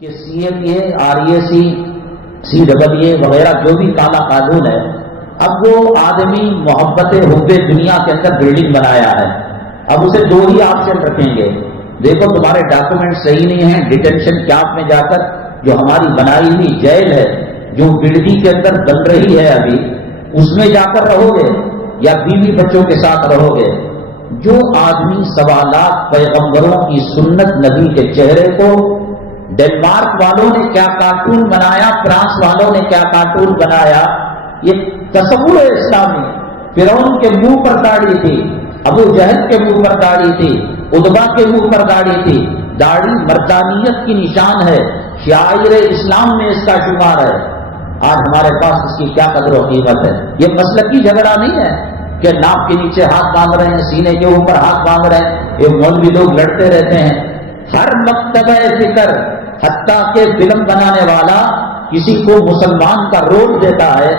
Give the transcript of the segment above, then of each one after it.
کہ CMA, RAC, CAA وغیرہ جو بھی کالا قانون ہے، اب وہ آدمی محبت حب دنیا کے اندر بلڈنگ بنایا ہے، اب اسے دو ہی آپشن رکھیں گے، دیکھو تمہارے ڈاکومنٹ صحیح نہیں ہیں، ڈیٹینشن کیمپ میں جا کر جو ہماری بنائی ہوئی جیل ہے جو بلڈنگ کے اندر بن رہی ہے ابھی، اس میں جا کر رہو گے یا بیوی بچوں کے ساتھ رہو گے۔ جو آدمی سوالات پیغمبروں کی سنت نبی کے چہرے کو، ڈنمارک والوں نے کیا کارٹون بنایا، فرانس والوں نے کیا کارٹون بنایا، یہ تصور ہے اسلامی۔ فرعون کے منہ پر داڑھی تھی، ابو جہل کے منہ پر داڑھی تھی، ادبا کے منہ پر داڑھی تھی۔ داڑھی مردانیت کی نشان ہے، شعائر اسلام میں اس کا شمار ہے۔ آج ہمارے پاس اس کی کیا قدر و قیمت ہے؟ یہ مسلکی جھگڑا نہیں ہے کہ ناک کے نیچے ہاتھ باندھ رہے ہیں، سینے کے اوپر ہاتھ باندھ رہے ہیں، یہ مولوی لوگ لڑتے رہتے ہیں۔ ہر مکتبہ فکر، حتیٰ کہ فلم بنانے والا کسی کو مسلمان کا رول دیتا ہے،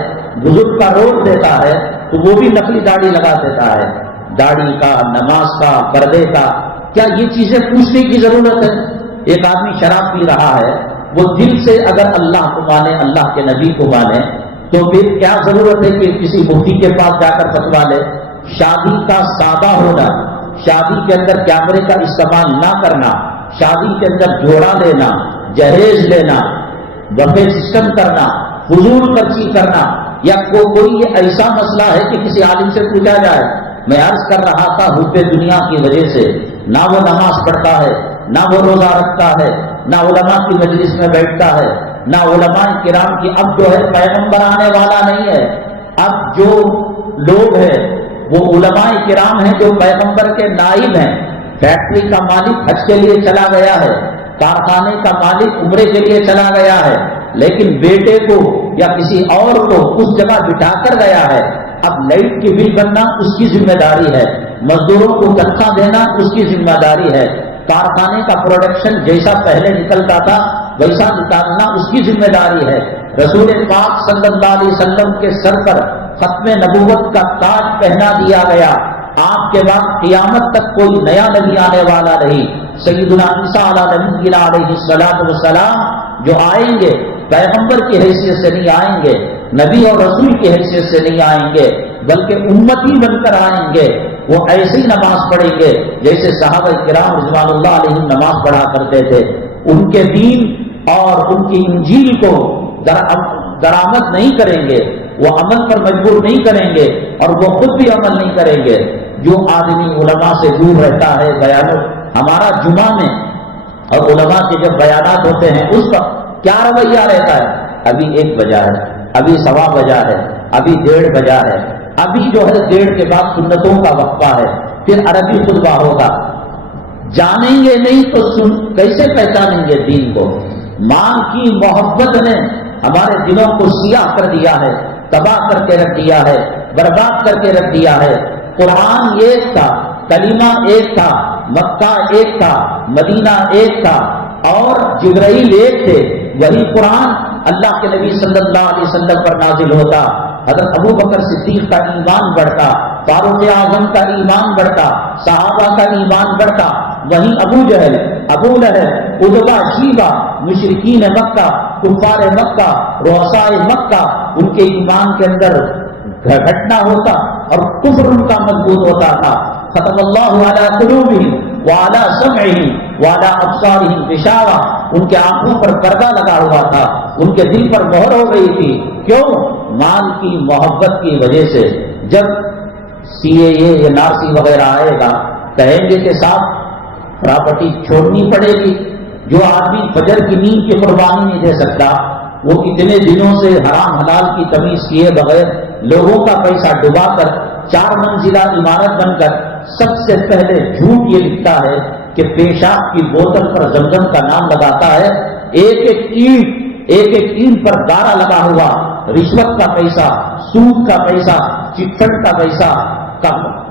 بزرگ کا رول دیتا ہے، تو وہ بھی نقلی داڑھی لگا دیتا ہے۔ داڑھی کا، نماز کا، پردے کا، کیا یہ چیزیں پوچھنے کی ضرورت ہے؟ ایک آدمی شراب پی رہا ہے، وہ دل سے اگر اللہ کو مانے، اللہ کے نبی کو مانے، تو پھر کیا ضرورت ہے کہ کسی مفتی کے پاس جا کر فتوا لے؟ شادی کا سادہ ہونا، شادی کے اندر کیمرے کا استعمال نہ کرنا، شادی کے اندر جوڑا لینا، جہیز لینا، بفے سسٹم کرنا، فضول خرچی کرنا، یا کوئی یہ ایسا مسئلہ ہے کہ کسی عالم سے پوچھا جائے؟ میں عرض کر رہا تھا، حب دنیا کی وجہ سے نہ وہ نماز پڑھتا ہے، نہ وہ روزہ رکھتا ہے، نہ علماء کی مجلس میں بیٹھتا ہے، نہ علماء کرام کی اب جو ہے پیغمبر آنے والا نہیں ہے۔ اب جو لوگ ہیں وہ علماء کرام ہیں جو پیغمبر کے نائب ہیں۔ فیکٹری کا مالک حج کے لیے چلا گیا ہے، کارخانے کا مالک عمرے کے لیے چلا گیا ہے، لیکن بیٹے کو یا کسی اور کو اس جگہ بٹھا کر گیا ہے۔ اب لائٹ کی بل بننا اس کی ذمہ داری ہے، مزدوروں کو تنخواہ دینا اس کی ذمہ داری ہے، کارخانے کا پروڈکشن جیسا پہلے نکلتا تھا ویسا نکالنا اس کی ذمہ داری ہے۔ رسول پاک صلی اللہ علیہ وسلم کے سر پر ختم نبوت کا تاج پہنا دیا گیا۔ آپ کے بعد قیامت تک کوئی نیا نبی آنے والا نہیں۔ سیدنا عیسیٰ علیہ السلام جو آئیں گے پیغمبر کی حیثیت سے نہیں آئیں گے، نبی اور رسول کی حیثیت سے نہیں آئیں گے، بلکہ امتی بن کر آئیں گے۔ وہ ایسی نماز پڑھیں گے جیسے صحابہ کرام رضوان اللہ علیہم نماز پڑھا کرتے تھے۔ ان کے دین اور ان کی انجیل کو درآمد نہیں کریں گے، وہ عمل پر مجبور نہیں کریں گے، اور وہ خود بھی عمل نہیں کریں گے۔ جو آدمی علماء سے دور رہتا ہے، بیانوں ہمارا جمعہ میں اور علماء کے جب بیانات ہوتے ہیں اس وقت کیا رویہ رہتا ہے؟ ابھی 1 بجا ہے، ابھی 1:15 بجا ہے، ابھی 1:30 بجا ہے، ابھی جو ہے 1:30 کے بعد سنتوں کا وقفہ ہے، پھر عربی خطبہ ہوگا۔ جانیں گے نہیں تو کیسے پہچانیں گے دین کو؟ مال کی محبت نے ہمارے دلوں کو سیاہ کر دیا ہے، تباہ کر کے رکھ دیا ہے، برباد کر کے رکھ دیا ہے۔ قرآن ایک تھا، کلمہ ایک تھا، مکہ ایک تھا، مدینہ ایک تھا، اور جبرائیل ایک تھے۔ وہی قرآن اللہ کے نبی صلی اللہ علیہ وسلم پر نازل ہوتا، حضرت ابو بکر صدیق کا ایمان بڑھتا، فاروق اعظم کا ایمان بڑھتا، صحابہ کا ایمان بڑھتا۔ وہیں ابو جہل، ابو لہب، ادبا، شیبہ، مشرکین مکہ، کفار مکہ، رؤساء مکہ، ان کے ایمان کے اندر گھٹنا ہوتا اور کفر ان کا مضبوط ہوتا تھا۔ ختم اللہ علی قلوبہم وعلی سمعہم وعلی ابصارہم غشاوہ، ان کے آنکھوں پر پردہ لگا ہوا تھا، ان کے دل پر مہر ہو گئی تھی۔ کیوں؟ مال کی محبت کی وجہ سے۔ جب CAA یا NARC وغیرہ آئے گا، کہیں گے کہ صاحب پراپرٹی چھوڑنی پڑے گی۔ جو آدمی فجر کی نیند کی قربانی نہیں دے سکتا، وہ اتنے دنوں سے حرام حلال کی تمیز کیے بغیر لوگوں کا پیسہ ڈبا کر 4 منزلہ عمارت بن کر سب سے پہلے جھوٹ یہ لکھتا ہے کہ پیشاب کی بوتل پر زمزم کا نام لگاتا ہے، ایک ایک اینٹ پر دارا لگا ہوا، رشوت کا پیسہ، سود کا پیسہ، چٹ فنڈ کا پیسہ،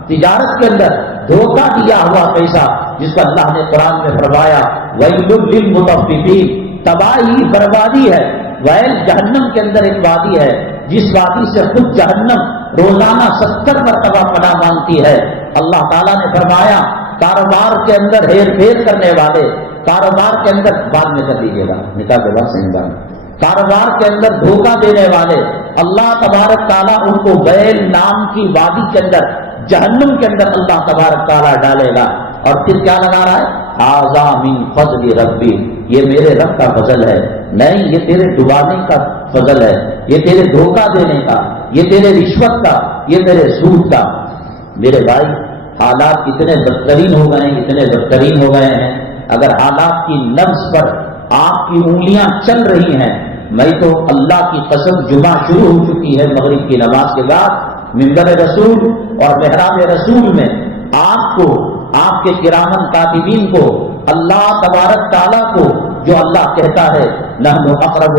تجارت کے اندر دھوکہ دیا ہوا پیسہ، جس پر اللہ نے قرآن میں فرمایا وَيْلٌ لِّلْمُطَفِّفِينَ، تباہی بربادی ہے۔ ویل جہنم کے اندر ایک وادی ہے جس وادی سے خود جہنم روزانہ 70 مرتبہ پناہ مانگتی ہے۔ اللہ تعالیٰ نے فرمایا کاروبار کے اندر ہیر پھیر کرنے والے، کاروبار کے اندر بعد میں کر لیجیے گا، نکاح کے بعد صحیح بات، کاروبار کے اندر دھوکہ دینے والے اللہ تبارک تعالیٰ ان کو ویل نام کی وادی کے اندر، جہنم کے اندر اللہ تبارک تعالیٰ ڈالے گا۔ اور پھر کیا لگا رہا ہے؟ ھذا من فضل ربی، یہ میرے رب کا فضل ہے، نہیں یہ تیرے ڈبانے کا فضل ہے، یہ تیرے دھوکہ دینے کا، یہ تیرے رشوت کا، یہ تیرے سود کا۔ میرے بھائی حالات اتنے بدترین ہو گئے ہیں، اتنے بدترین ہو گئے ہیں، اگر حالات کی نبض پر آپ کی انگلیاں چل رہی ہیں، میں تو اللہ کی قسم جمعہ شروع ہو چکی ہے مغرب کی نماز کے بعد منبر رسول اور محراب رسول میں آپ کو، آپ کے کرامن کاتبین کو، اللہ تبارک تعالیٰ کو، جو اللہ کہتا ہے نحن اقرب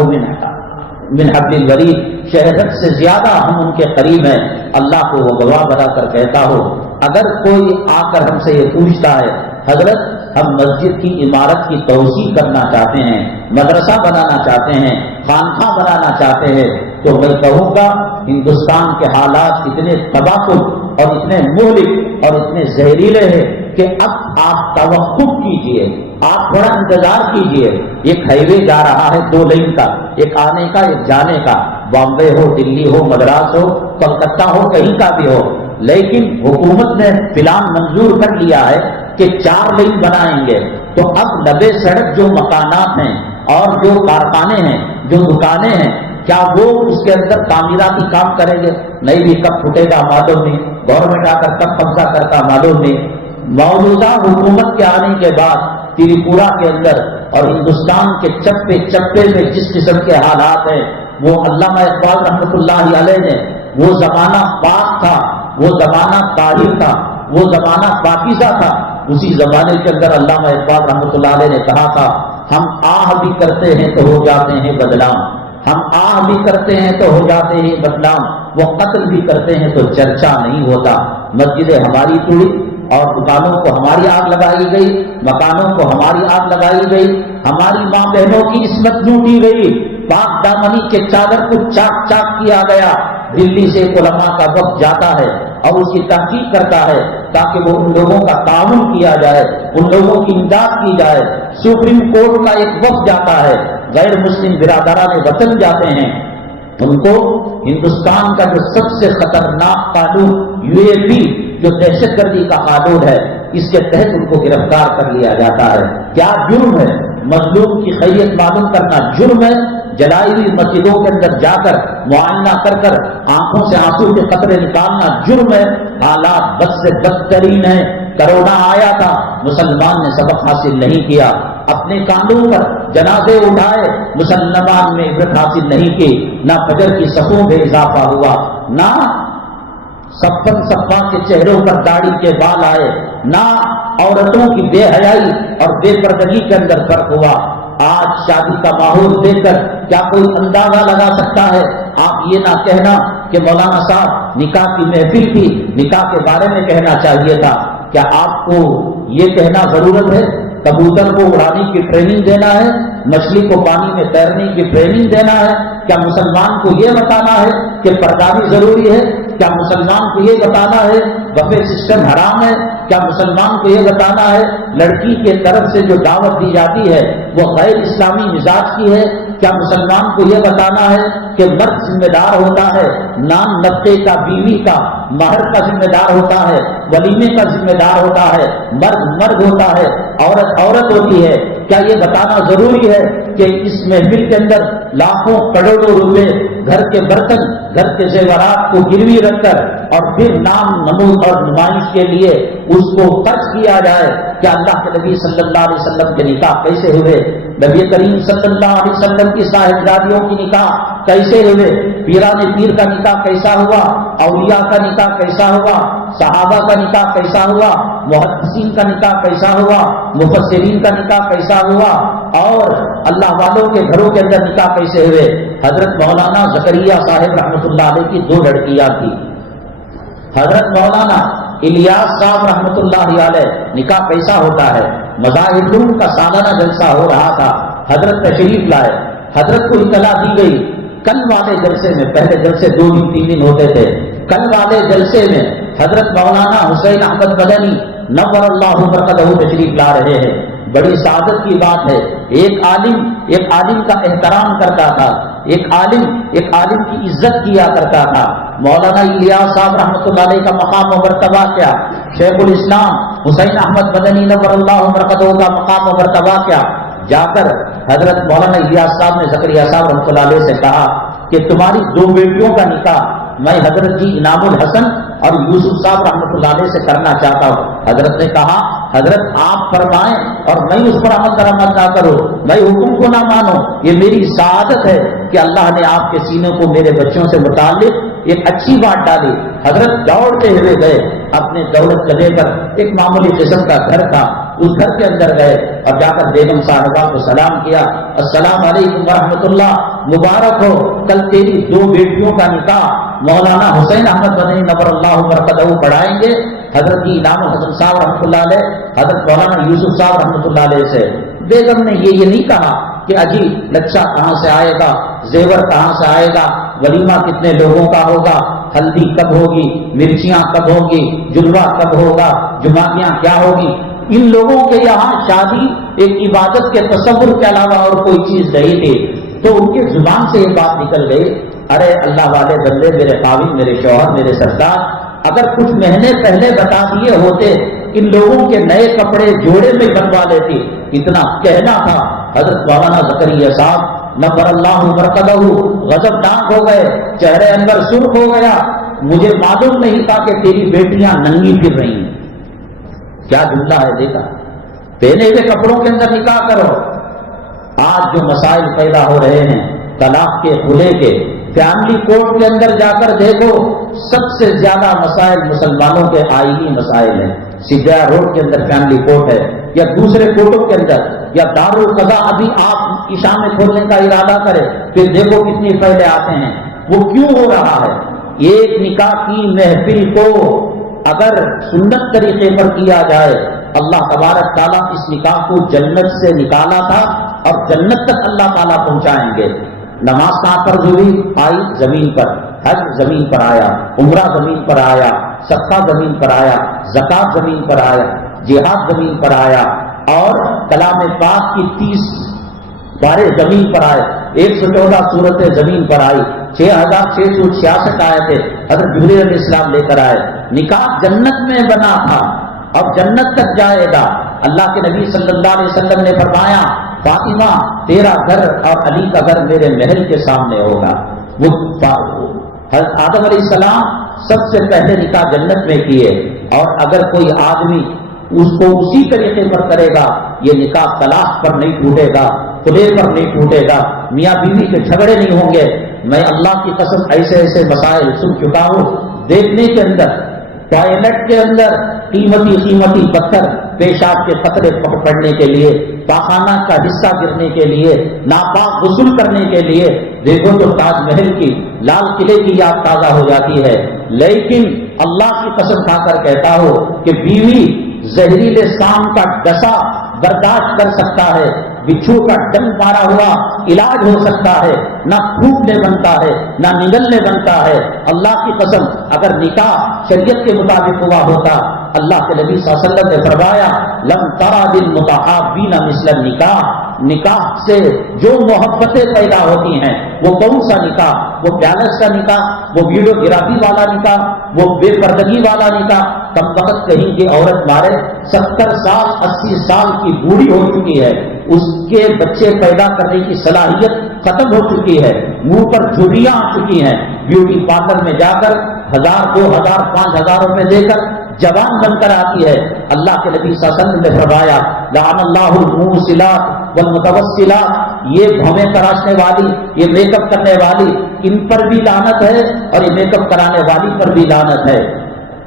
من حبل الورید، شہرت سے زیادہ ہم ان کے قریب ہیں، اللہ کو وہ گواہ بنا کر کہتا ہو۔ اگر کوئی آ کر ہم سے یہ پوچھتا ہے حضرت ہم مسجد کی عمارت کی توسیع کرنا چاہتے ہیں، مدرسہ بنانا چاہتے ہیں، خانقاہ بنانا چاہتے ہیں، تو میں کہوں گا ہندوستان کے حالات اتنے تباہ اور اتنے مہلک اور اتنے زہریلے ہیں کہ اب آپ توقف کیجئے، آپ تھوڑا انتظار کیجئے۔ ایک ہائی وے جا رہا ہے 2 لین کا، ایک آنے کا ایک جانے کا، بامبے ہو، دلی ہو، مدراس ہو، کلکتہ ہو، کہیں کا بھی ہو، لیکن حکومت نے پلان منظور کر لیا ہے کہ 4 لین بنائیں گے۔ تو اب 90 سڑک جو مکانات ہیں اور جو کارخانے ہیں، جو دکانیں ہیں، کیا وہ اس کے اندر تعمیراتی کام کریں گے؟ نہیں بھی، کب پھٹے گا معلوم نہیں، گورنمنٹ آ کر کب قبضہ کرتا معلوم نہیں۔ موجودہ حکومت کے آنے کے بعد تریپورہ کے اندر اور ہندوستان کے چپے چپے میں جس قسم کے حالات ہیں، وہ علامہ اقبال رحمۃ اللہ علیہ نے وہ زمانہ پاک تھا، وہ زمانہ طاہر تھا، وہ زمانہ پاکیزہ تھا، اسی زمانے کے اندر علامہ اقبال رحمۃ اللہ علیہ نے کہا تھا ہم آہ بھی کرتے ہیں تو ہو جاتے ہیں بدنام، ہم آہ بھی کرتے ہیں تو ہو جاتے ہیں بدنام، وہ قتل بھی کرتے ہیں تو چرچا نہیں ہوتا۔ مسجدیں ہماری ٹوٹی اور دکانوں کو ہماری آگ لگائی گئی، مکانوں کو ہماری آگ لگائی گئی، ہماری ماں بہنوں کی عصمت لوٹی گئی، پاک دامنی کے چادر کو چاک چاک کیا گیا۔ دلی سے علماء کا وقت جاتا ہے اور اس کی تحقیق کرتا ہے تاکہ وہ ان لوگوں کا تعاون کیا جائے، ان لوگوں کی امداد کی جائے۔ سپریم کورٹ کا ایک وقت جاتا ہے، غیر مسلم برادران وطن جاتے ہیں، ان کو ہندوستان کا جو سب سے خطرناک قانون UAP جو دہشت گردی کا قانون ہے، اس کے تحت ان کو گرفتار کر لیا جاتا ہے۔ کیا جرم ہے؟ مظلوم کی خیریت معلوم کرنا جرم ہے، جلائی ہوئی مسجدوں کے اندر جا کر معائنہ کر کر آنکھوں سے آنسو کے قطرے نکالنا جرم ہے۔ حالات بد سے بدترین ہیں۔ کرونا آیا تھا، مسلمان نے سبق حاصل نہیں کیا، اپنے کاندھوں پر جنازے اٹھائے، مسلمان نے عبرت حاصل نہیں کی، نہ فجر کی صفوں میں اضافہ ہوا، نہ سپن سپا کے چہروں پر داڑھی کے بال آئے، نہ عورتوں کی بے حیائی اور بے پردگی کے اندر فرق ہوا۔ آج شادی کا ماحول دیکھ کر کیا کوئی اندازہ لگا سکتا ہے؟ آپ یہ نہ کہنا کہ مولانا صاحب نکاح کی محفل تھی، نکاح کے بارے میں کہنا چاہیے تھا۔ کیا آپ کو یہ کہنا ضرورت ہے کبوتر کو اڑانے کی ٹریننگ دینا ہے، مچھلی کو پانی میں تیرنے کی ٹریننگ دینا ہے؟ کیا مسلمان کو یہ بتانا ہے کہ پردہ بھی ضروری ہے؟ کیا مسلمان کو یہ بتانا ہے بفے سسٹم حرام ہے؟ کیا مسلمان کو یہ بتانا ہے لڑکی کے طرف سے جو دعوت دی جاتی ہے وہ غیر اسلامی مزاج کی ہے؟ کیا مسلمان کو یہ بتانا ہے کہ مرد ذمہ دار ہوتا ہے نام نقطے کا، بیوی کا، مہر کا ذمہ دار ہوتا ہے، ولیمے کا ذمہ دار ہوتا ہے، مرد مرد ہوتا ہے، عورت عورت ہوتی ہے؟ کیا یہ بتانا ضروری ہے کہ اس محفل کے اندر لاکھوں کروڑوں روپے گھر کے برتن، گھر کے زیورات کو گروی رکھ کر اور پھر نام نمود اور نمائش کے لیے اس کو خرچ کیا جائے؟ کیا اللہ کے نبی صلی اللہ علیہ وسلم کے نکاح کیسے ہوئے؟ نبی کریم صلی اللہ علیہ وسلم کی صاحبزادیوں کی نکاح کیسے ہوئے؟ پیران پیر کا نکاح کیسا ہوا؟ اولیاء کا نکاح کیسا ہوا؟ صحابہ کا نکاح کیسا ہوا؟ محدثین کا نکاح کیسا ہوا؟ مفسرین کا نکاح کیسا ہوا؟ اور اللہ والوں کے گھروں کے اندر نکاح کیسے ہوئے؟ حضرت مولانا زکریا صاحب رحمۃ اللہ علیہ کی 2 لڑکیاں تھی، حضرت مولانا الیاس صاحب رحمۃ اللہ علیہ نکاح کیسا ہوتا ہے؟ مظاہر علوم کا سالانہ جلسہ ہو رہا تھا، حضرت تشریف لائے، حضرت کو اطلاع دی گئی کل والے جلسے میں، پہلے جلسے 2 دن 3 دن ہوتے تھے، کل والے جلسے میں حضرت مولانا حسین احمد مدنی نور اللہ مرقدہ تشریف لا رہے ہیں۔ بڑی سعادت کی بات ہے۔ ایک عالم کا احترام کرتا تھا، ایک عالم کی عزت کیا کرتا تھا۔ مولانا الیاس صاحب رحمۃ اللہ علیہ کا مقام و مرتبہ کیا، شیخ الاسلام حسین احمد مدنی نور اللہ مرقدہ کا مقام و مرتبہ کیا۔ جا کر حضرت مولانا الیاس صاحب نے زکریا صاحب رحمۃ اللہ علیہ سے کہا کہ تمہاری 2 بیٹیوں کا نکاح میں حضرت جی انعام الحسن اور یوسف صاحب رحمۃ اللہ علیہ سے کرنا چاہتا ہوں۔ حضرت نے کہا حضرت آپ فرمائیں اور میں اس پر عمل درآمد نہ کروں، میں حکم کو نہ مانوں، یہ میری سعادت ہے کہ اللہ نے آپ کے سینوں کو میرے بچوں سے متعلق ایک اچھی بات ڈالی۔ حضرت دوڑتے ہوئے گئے، اپنے دولت لگے پر ایک معمولی قسم کا گھر تھا، اس گھر کے اندر گئے اور جا کر بیگم صاحبہ کو سلام کیا، السلام علیکم ورحمۃ اللہ، مبارک ہو، کل تیری 2 بیٹیوں کا نکاح مولانا حسین احمد مدنی نور اللہ مرقدہ پڑھائیں گے حضرت انعام الحسن صاحب رحمۃ اللہ علیہ، حضرت مولانا یوسف صاحب رحمۃ اللہ علیہ سے۔ بیگم نے یہ نہیں کہا کہ اجی لچھا کہاں سے آئے گا، زیور کہاں سے آئے گا، ولیمہ کتنے لوگوں کا ہوگا، ہلدی کب ہوگی، مرچیاں کب ہوگی، جلوہ کب ہوگا، جماعتیاں کیا ہوگی۔ ان لوگوں کے یہاں شادی ایک عبادت کے تصور کے علاوہ اور کوئی چیز نہیں تھی، تو ان کی زبان سے یہ بات نکل گئی، ارے اللہ والے بندے، میرے قابل، میرے شوہر، میرے سردار، اگر کچھ مہینے پہلے بتا دیے ہوتے ان لوگوں کے نئے کپڑے جوڑے میں بنوا لیتی۔ اتنا کہنا تھا، حضرت مولانا زکریا صاحب نور اللہ مرقدہ غضبناک ہو گئے، چہرے اندر سرخ ہو گیا، مجھے معلوم نہیں تھا کہ تیری بیٹیاں ننگی پھر رہی ہیں۔ کیا جملہ ہے دیکھا، پہنے ہوئے کپڑوں کے اندر نکاح کرو۔ آج جو مسائل پیدا ہو رہے ہیں طلاق کے، خلے کے، فیملی کورٹ کے اندر جا کر دیکھو، سب سے زیادہ مسائل مسلمانوں کے آئینی مسائل ہیں۔ سیدھا روڈ کے اندر فیملی کورٹ ہے، یا دوسرے کورٹوں کے اندر، یا دارالقضاء ابھی آپ عشاء میں کھولنے کا ارادہ کرے، پھر دیکھو کتنی فائدے آتے ہیں۔ وہ کیوں ہو رہا ہے؟ ایک نکاح کی محفل کو اگر سنت طریقے پر کیا جائے، اللہ تبارک تعالیٰ اس نکاح کو جنت سے نکالا تھا اور جنت تک اللہ تعالیٰ پہنچائیں گے۔ نماز کہاں پر ہوئی؟ آئی زمین پر، حج زمین پر آیا، عمرہ زمین پر آیا، صدقہ زمین پر آیا، زکات زمین پر آیا، جہاد زمین پر آیا، اور کلام پاک کی 30 بارے زمین پر آئے، 114 صورتیں زمین پر آئی، 6666 آیتیں حضرت جبریل علیہ السلام لے کر آئے۔ نکاح جنت میں بنا تھا، اب جنت تک جائے گا۔ اللہ کے نبی صلی اللہ علیہ وسلم نے فرمایا، فاطمہ تیرا گھر اور علی کا گھر میرے محل کے سامنے ہوگا۔ وہ حضرت آدم علیہ السلام سب سے پہلے نکاح جنت میں کیے، اور اگر کوئی آدمی اس کو اسی طریقے پر کرے گا، یہ نکاح طلاق پر نہیں ٹوٹے گا، خلے پر نہیں ٹوٹے گا، میاں بیوی کے جھگڑے نہیں ہوں گے۔ میں اللہ کی قسم ایسے ایسے مسائل سن چکا ہوں، دیکھنے کے اندر ٹوائلٹ کے اندر قیمتی پتھر، پیشاب کے قطرے پڑنے کے لیے، پاخانہ کا حصہ گرنے کے لیے، ناپاک غسل کرنے کے لیے، دیکھو تو تاج محل کی، لال قلعے کی یاد تازہ ہو جاتی ہے۔ لیکن اللہ کی قسم کھا کر کہتا ہو کہ بیوی زہریلے سام کا ڈسا برداشت کر سکتا ہے، بچھو کا ڈنگ مارا ہوا علاج ہو سکتا ہے، نہ پھوٹنے بنتا ہے نہ نگلنے بنتا ہے۔ اللہ کی قسم اگر نکاح شریعت کے مطابق ہوا ہوتا، اللہ کے نبی صلی اللہ علیہ وسلم نے فرمایا، لم ترى للمتحابین مثل النکاح، نکاح سے جو محبتیں پیدا ہوتی ہیں، وہ کون سا نکاح؟ وہ پیالس کا نکاح، وہ ویڈیو گرافی والا نکاح، وہ بے پردگی والا نکاح۔ کم وقت کہیں کی عورت مارے 70 سال 80 سال کی بوڑھی ہو چکی ہے، اس کے بچے پیدا کرنے کی صلاحیت ختم ہو چکی ہے، منہ پر جھریاں آ چکی ہیں، بیوٹی پارلر میں جا کر 1000 2000 5000 روپے دے کر جوان بن کر آتی ہے۔ اللہ کے نبی صلی اللہ علیہ وسلم نے فرمایا، لعن اللہ الموسلات والمتوسلات، یہ بھویں تراشنے والی، یہ میک اپ کرنے والی، ان پر بھی لعنت ہے اور یہ میک اپ کرانے والی پر بھی لعنت ہے۔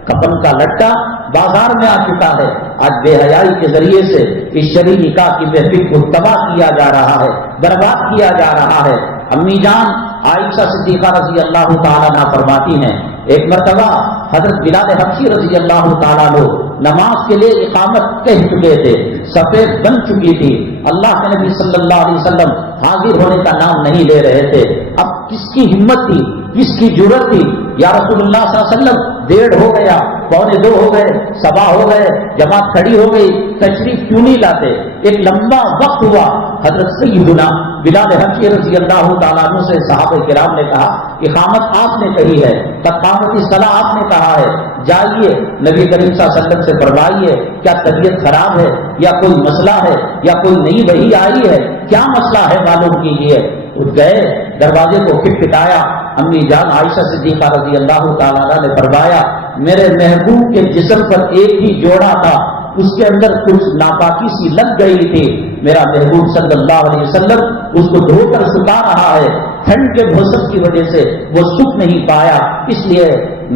کفن کا لٹا بازار میں آ چکا ہے۔ آج بے حیائی کے ذریعے سے اس شرعی نکاح کی محفل کو تباہ کیا جا رہا ہے، برباد کیا جا رہا ہے۔ امی جان عائشہ صدیقہ رضی اللہ تعالیٰ عنہ فرماتی ہیں، ایک مرتبہ حضرت بلال حبشی رضی اللہ تعالیٰ عنہ نماز کے لیے اقامت کہہ چکے تھے، صفیں بن چکی تھی، اللہ کے نبی صلی اللہ علیہ وسلم حاضر ہونے کا نام نہیں لے رہے تھے۔ اب کس کی ہمت تھی، کس کی جرأت تھی؟ یا رسول اللہ صلی اللہ علیہ وسلم 1:30 ہو گیا، 1:45 ہو گئے، 1:15 ہو گئے، جماعت کھڑی ہو گئی، تشریف کیوں نہیں لاتے؟ ایک لمبا وقت ہوا۔ حضرت سیدنا بلال حبشی رضی اللہ تعالیٰ عنہ سے صحابہ کرام نے کہا اقامت آپ نے کہی ہے، قامتی صلاح آپ نے کہا ہے، جائیے نبی کریم صلی اللہ علیہ وسلم سے فرمائیے کیا طبیعت خراب ہے یا کوئی مسئلہ ہے یا کوئی نئی وحی آئی ہے، کیا مسئلہ ہے معلوم کیجیے۔ اٹھ گئے، دروازے کو کھٹکھٹایا، امی جان عائشہ صدیقہ رضی اللہ تعالیٰ عنہ نے فرمایا میرے محبوب کے جسم پر ایک ہی جوڑا تھا، اس کے اندر کچھ ناپاکی سی لگ گئی تھی، میرا محبوب صلی اللہ علیہ وسلم اس کو دھو کر سکھا رہا ہے، ٹھنڈ کے موسم کی وجہ سے وہ سکھ نہیں پایا، اس لیے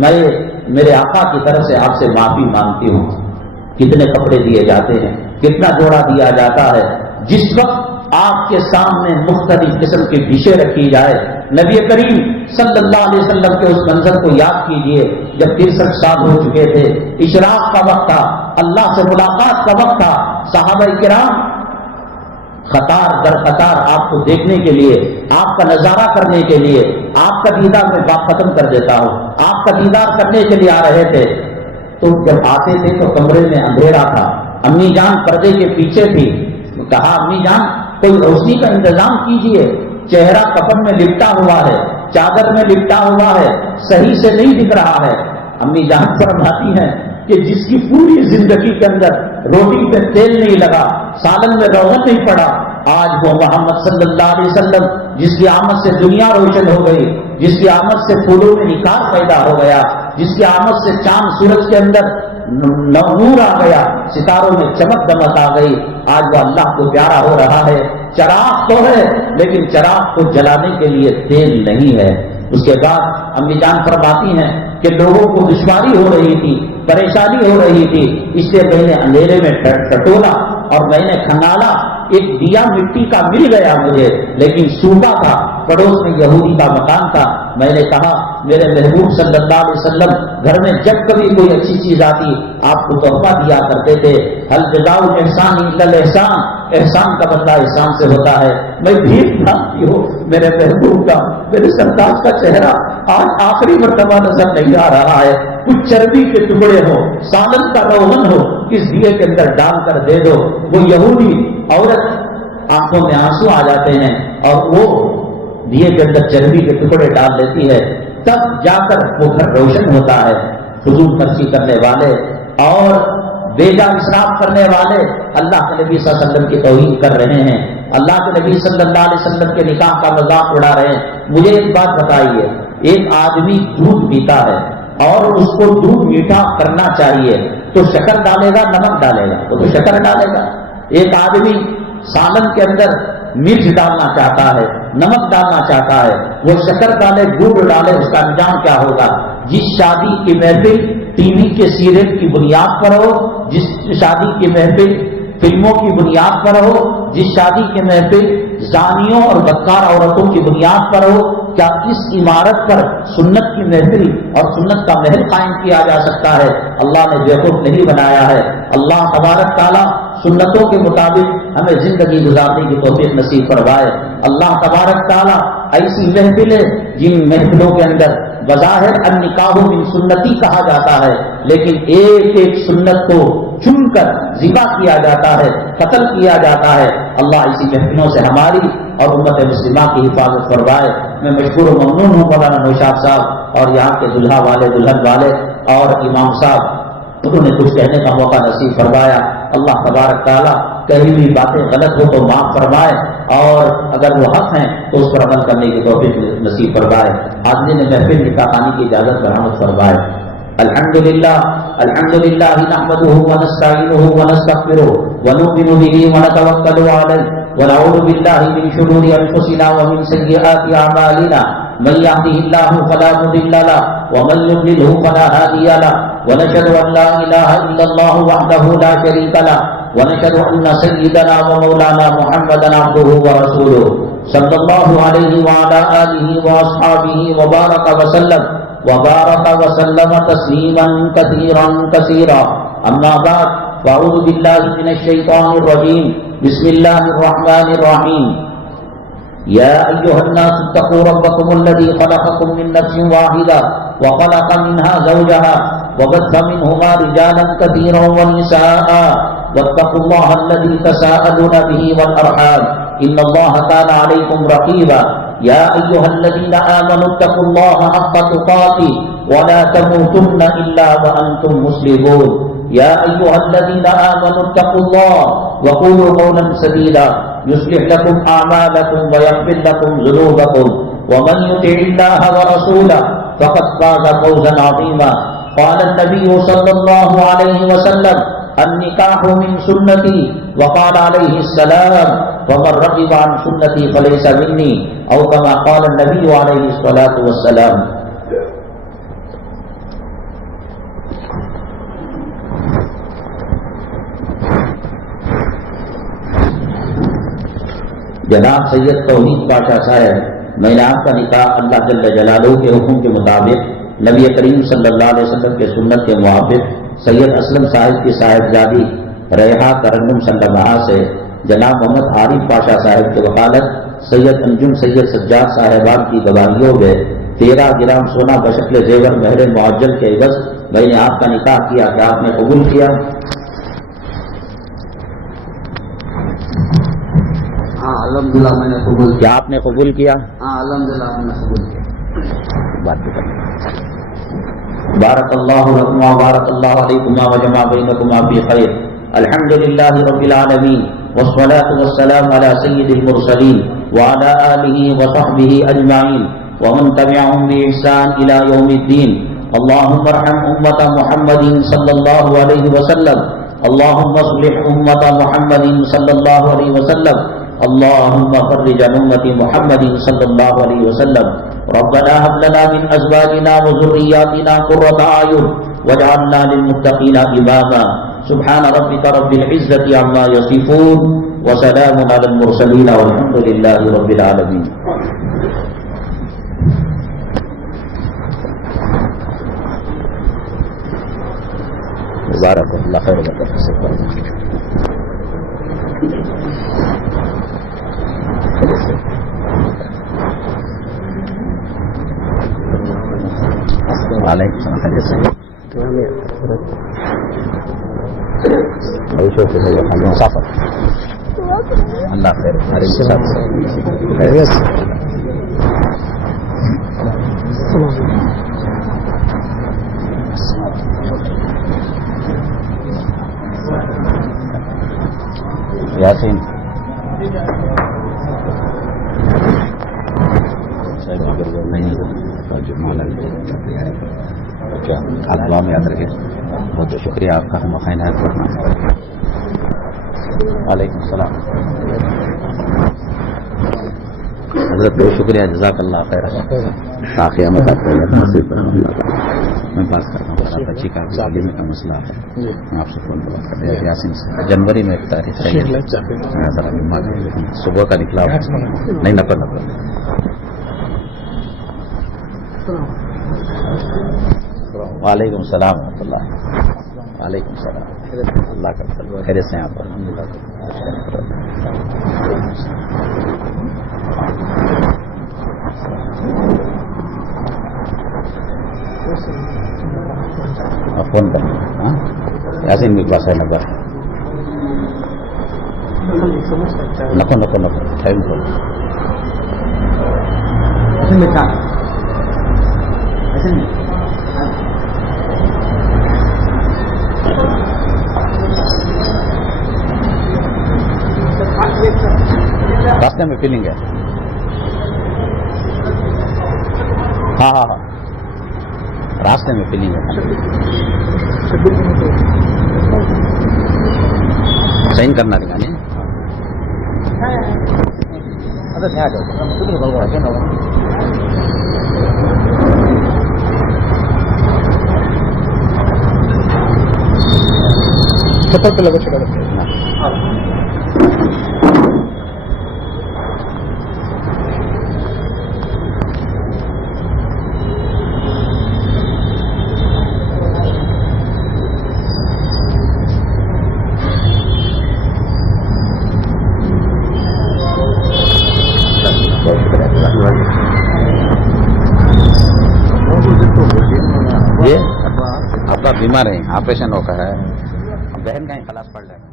میں میرے آقا کی طرف سے آپ سے معافی مانگتی ہوں۔ کتنے کپڑے دیے جاتے ہیں، کتنا جوڑا دیا جاتا ہے۔ جس وقت آپ کے سامنے مختلف قسم کی ڈشیں رکھی جائے، نبی کریم صلی اللہ علیہ وسلم کے اس منظر کو یاد کیجئے جب 63 سال ہو چکے تھے، اشراق کا وقت تھا، اللہ سے ملاقات کا وقت تھا، صحابہ کرام قطار در قطار آپ کو دیکھنے کے لیے، آپ کا نظارہ کرنے کے لیے، آپ کا دیدار میں بات ختم کر دیتا ہوں، آپ کا دیدار کرنے کے لیے آ رہے تھے۔ تو جب آتے تھے تو کمرے میں اندھیرا تھا، امی جان پردے کے پیچھے تھی، کہا امی جان کوئی روشنی کا انتظام کیجئے، چہرہ کفن میں لپٹا ہوا ہے، چادر میں لپٹا ہوا ہے، صحیح سے نہیں دکھ رہا ہے۔ امی جان فرماتی ہیں کہ جس کی پوری زندگی کے اندر روٹی پہ تیل نہیں لگا، سالن میں روغن نہیں پڑا، آج وہ محمد صلی اللہ علیہ وسلم جس کی آمد سے دنیا روشن ہو گئی، جس کی آمد سے پھولوں میں نکھار پیدا ہو گیا، جس کی آمد سے چاند سورج کے اندر نور آ گیا، ستاروں میں چمک دمک آ گئی، آج وہ اللہ کو پیارا ہو رہا ہے۔ چراغ تو ہے لیکن چراغ کو جلانے کے لیے تیل نہیں ہے۔ اس کے بعد امی جان فرماتی ہیں کہ لوگوں کو دشواری ہو رہی تھی، پریشانی ہو رہی تھی، اس لیے میں نے اندھیرے میں ٹٹولا اور میں نے کھنگالا، ایک دیا مٹی کا مل گیا مجھے لیکن سوکھا تھا، پڑوس میں یہودی کا مکان تھا، میں نے کہا میرے محبوب صلی اللہ علیہ وسلم گھر میں جب کبھی کوئی اچھی چیز آتی آپ کو تحفہ دیا کرتے تھے، هل جزاء الاحسان الا الاحسان، احسان کا بدلہ احسان سے ہوتا ہے۔ میں بھیک مانگتی ہوں میرے محبوب کا، میرے سرتاج کا چہرہ آج آخری مرتبہ نظر نہیں آ رہا ہے، کچھ چربی کے ٹکڑے ہو، سالن کا روغن ہو، اس دیے کے اندر ڈال کر دے دو۔ وہ یہودی عورت آنکھوں میں آنسو آ جاتے ہیں اور وہ دیے کے اندر چربی کے ٹکڑے ڈال دیتی ہے، تب جا کر وہ گھر روشن ہوتا ہے۔ فضول خرچی کرنے والے اور بے جا اسراف کرنے والے اللہ کے نبی صلی اللہ علیہ وسلم کی توہین کر رہے ہیں، اللہ کے نبی صلی اللہ علیہ وسلم کے نکاح کا مذاق اڑا رہے ہیں۔ مجھے ایک بات بتائیے، ایک آدمی دودھ پیتا ہے اور اس کو دودھ میٹھا کرنا چاہیے تو شکر ڈالے گا نمک ڈالے گا؟ وہ تو شکر ڈالے گا۔ ایک آدمی سالن کے اندر مرچ ڈالنا چاہتا ہے، نمک ڈالنا چاہتا ہے، وہ شکر ڈالے گڑ ڈالے، اس کا انجام کیا ہوگا؟ جس شادی کی محفل ٹی وی کے سیریل کی بنیاد پر ہو، جس شادی کی محفل فلموں کی بنیاد پر ہو، جس شادی کی محفل زانیوں اور بدکار عورتوں کی بنیاد پر ہو، کیا اس عمارت پر سنت کی محفل اور سنت کا محل قائم کیا جا سکتا ہے؟ اللہ نے بیوقوف نہیں بنایا ہے۔ اللہ تبارک تعالیٰ سنتوں کے مطابق ہمیں زندگی گزارنے کی توفیق نصیب فرمائے۔ اللہ تبارک تعالیٰ ایسی محفلیں جن محفلوں کے اندر بظاہر النکاح من سنتی کہا جاتا ہے لیکن ایک ایک سنت کو چن کر ذبح کیا جاتا ہے، قتل کیا جاتا ہے، اللہ اسی محفلوں سے ہماری اور امت مسلمہ کی حفاظت فرمائے۔ میں مشکور و ممنون ہوں مولانا نوشاد صاحب اور یہاں کے دلہا والے دلہن والے اور امام صاحب، انہوں نے کچھ کہنے کا موقع نصیب فرمایا۔ اللہ تبارک تعالیٰ کہیں بھی باتیں غلط ہو تو معاف فرمائے اور اگر وہ حق ہیں تو اس پر عمل کرنے کی توفیق نصیب فرمائے۔ حاضرین محفل نکاح خوانی کی اجازت برآمد فرمائے۔ الحمدللہ نحمده ونستعینه ونستغفره ونؤمن به ونتوکل علیہ ونعوذ باللہ من شرور انفسنا ومن سیئات اعمالنا من يهده الله فلا مضل له ومن يضلل فلا هادي له ونشهد ان لا اله الا الله وحده لا شريك له ونشهد ان سيدنا ومولانا محمدا عبده ورسوله صلى الله عليه وعلى اله واصحابه وبارك وسلم تسليما كثيرا كثيرا اما بعد فاعوذ بالله من الشيطان الرجيم بسم الله الرحمن الرحيم يا أيها الناس اتقوا ربكم الذي خلقكم من نفس واحدة وخلق منها زوجها وبث منهما رجالا كثيرا ونساء واتقوا الله الذي تساءلون به والأرحام إن الله كان عليكم رقيبا يا أيها الذين آمنوا اتقوا الله حق تقاته ولا تموتن إلا وأنتم مسلمون يا أيها الذين آمنوا اتقوا الله وقولوا قولا سديدا يصلح لكم أعمالكم ويغفر لكم ذنوبكم ومن يطع الله ورسوله فقد فاز فوزا عظيما قال النبي صلى الله عليه وسلم النكاح من سنتي وقال عليه السلام ومن رغب عن سنتي فليس مني أو كما قال النبي عليه الصلاة والسلام. جناب سید توحید پاشا صاحب، میں نے آپ کا نکاح اللہ جل جلالہ کے حکم کے مطابق نبی کریم صلی اللہ علیہ وسلم کے سنت کے موافق سید اسلم صاحب کی صاحبزادی ریحا ترنم سلمہ سے جناب محمد عارف پاشا صاحب کی وکالت سید انجم سید سجاد صاحبان کی گواہیوں میں 13 گرام سونا بشکل زیور مہر معجل کے عوض میں نے آپ کا نکاح کیا، کہ آپ نے قبول کیا؟ ہاں الحمدللہ میں نے قبول کیا. کیا آپ نے قبول کیا؟ ہاں الحمدللہ میں نے قبول کیا. بات بارک اللہ لکما بارک اللہ علیکما وجمع بینکما فی خیر. الحمد للہ رب العالمین والصلاة والسلام علی سید المرسلین وعلی آلہ وصحبہ اجمعین ومن تبعهم بإحسان الى یوم الدین. اللہم ارحم امت محمد صلی اللہ علیہ وسلم. اللہم اصلح امت محمد صلی اللہ علیہ وسلم. اللهم فرج عن امة محمد صلى الله عليه وسلم. ربنا هب لنا من ازواجنا وذرياتنا قرة اعين واجعلنا للمتقين اماما. سبحان ربك رب العزة عما يصفون وسلام على المرسلين والحمد لله رب العالمين. بارك الله خير لك. وعلیکم السلام. مسافر اللہ خیر. یاسین آپ دعا میں یاد رکھیں. بہت بہت شکریہ آپ کا. ہم خیرات کرنا. وعلیکم السلام. حضرت بہت شکریہ. جزاک اللہ خیر. تاخیر میں بات کریں. میں بات کرتا ہوں بچی کا تعلیم کا مسئلہ ہے. میں آپ سے فون پر بات کرتا ہوں. یاسین سے جنوری میں ایک تاریخ ہے. ذرا بیمار صبح کا نکلا نہیں نقل. وعلیکم السلام ورحمۃ اللہ. وعلیکم السلام. اللہ کا خیریت سے آپ. فون کر یاسین کے پاس ہے نمبر. نکو نکو نکو ٹائم کو راستے میں فیلنگ ہے. ہاں ہاں ہاں راستے میں فیلنگ ہے. سائن کرنا ہے گانے. چھتر پہ لگو چکا تھوڑا بیمار ہے, آپریشن ہو کا ہے, بہن کا ہی خلاص پڑ جائے گا.